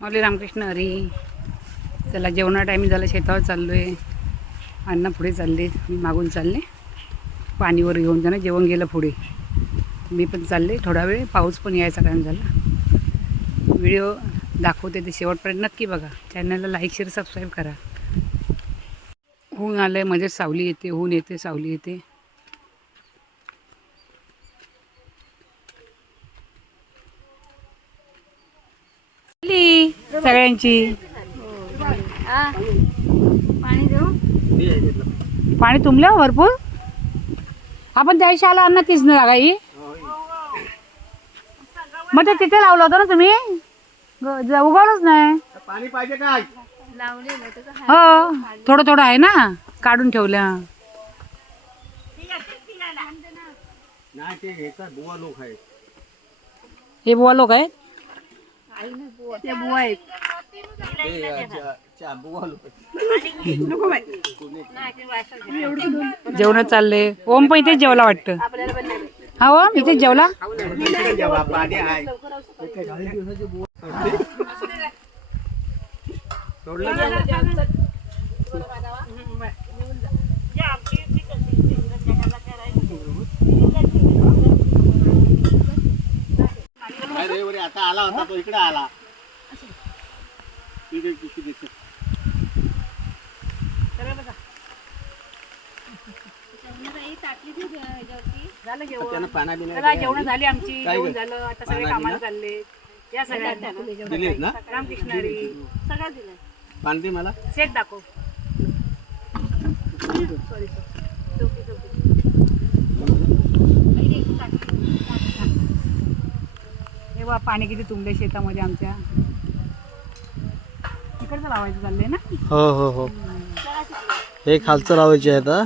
माऊली रामकृष्ण हरी. चला जेवणा टाईम झालं, शेतावर चाललो आहे. अण्णा पुढे चालले, मी मागून चालले. पाणीवर घेऊन त्यांना जेवण गेलं पुढे, मी पण चालले. थोडा वेळ पाऊस पण यायचा टाईम झाला. व्हिडिओ दाखवते ते शेवटपर्यंत नक्की बघा. चॅनलला लाईक शेअर सबस्क्राईब करा. ऊन आलं आहे, मध्ये सावली येते, ऊन येते, सावली येते. सगळ्यांची पाणी तुंबलं भरपूर. आपण त्या दिवशी आला अन्न तीच ना काही, मग ते तिथे लावलं होतं ना तुम्ही, उगवलंच नाही. पाणी पाहिजे काय? हो, थोडं थोडं आहे ना, काढून ठेवलं. नाही ते ह्याचा बुवा लोक आहेत. हे बुवा लोक आहेत. ते बुवा आहेत. जेवण चालले. ओम पण इथेच जेवला वाटतं. हा ओम इथेच जेवला. आता आला होता तो, इकडे आला. जेवण झाली आमची, जेवण झालं. आता सगळे कामाला चालले. या सगळ्यांना रामकृष्ण हरी. सगळं दिलं. पाणी दे मला. सेट दाखव. हे बघा पाणी किती तुंबले शेतामध्ये आमच्या. इकडचं लावायचं चाललंय ना. हो हो हो, हे खालचं लावायचे आहे आता.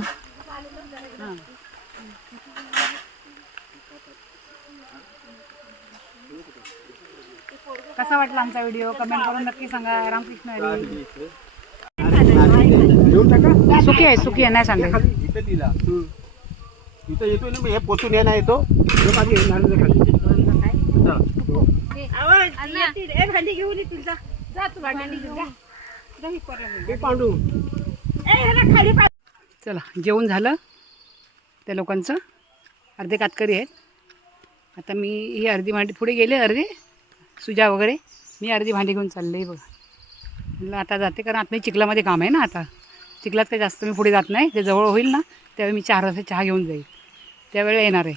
कसा वाटला आमचा व्हिडिओ कमेंट करून नक्की सांगा. रामकृष्ण हरी. सुकी आहे, सुकी आहे, नाही सांगायचं. इथं दिला, इथं येतो ना, हे पोचून येणार येतो. चला जेवण झालं त्या लोकांचं. अर्धे कातकरी आहेत. आता मी ही अर्धी भांडी पुढे गेले, अर्धे सुजा वगैरे. मी अर्धी भांडी घेऊन चालले बघा. म्हटलं आता जाते, कारण आता चिखलामध्ये काम आहे ना. आता चिखलात काही जास्त मी पुढे जात नाही. ते जवळ होईल ना त्यावेळी मी 4 वाजता चहा घेऊन जाईल, त्यावेळी येणार आहे.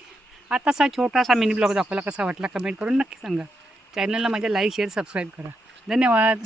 आताचा छोटासा मिनी ब्लॉग दाखवला. कसा वाटला कमेंट करून नक्की सांगा. चॅनलला माझ्या लाईक शेअर सबस्क्राईब करा. धन्यवाद.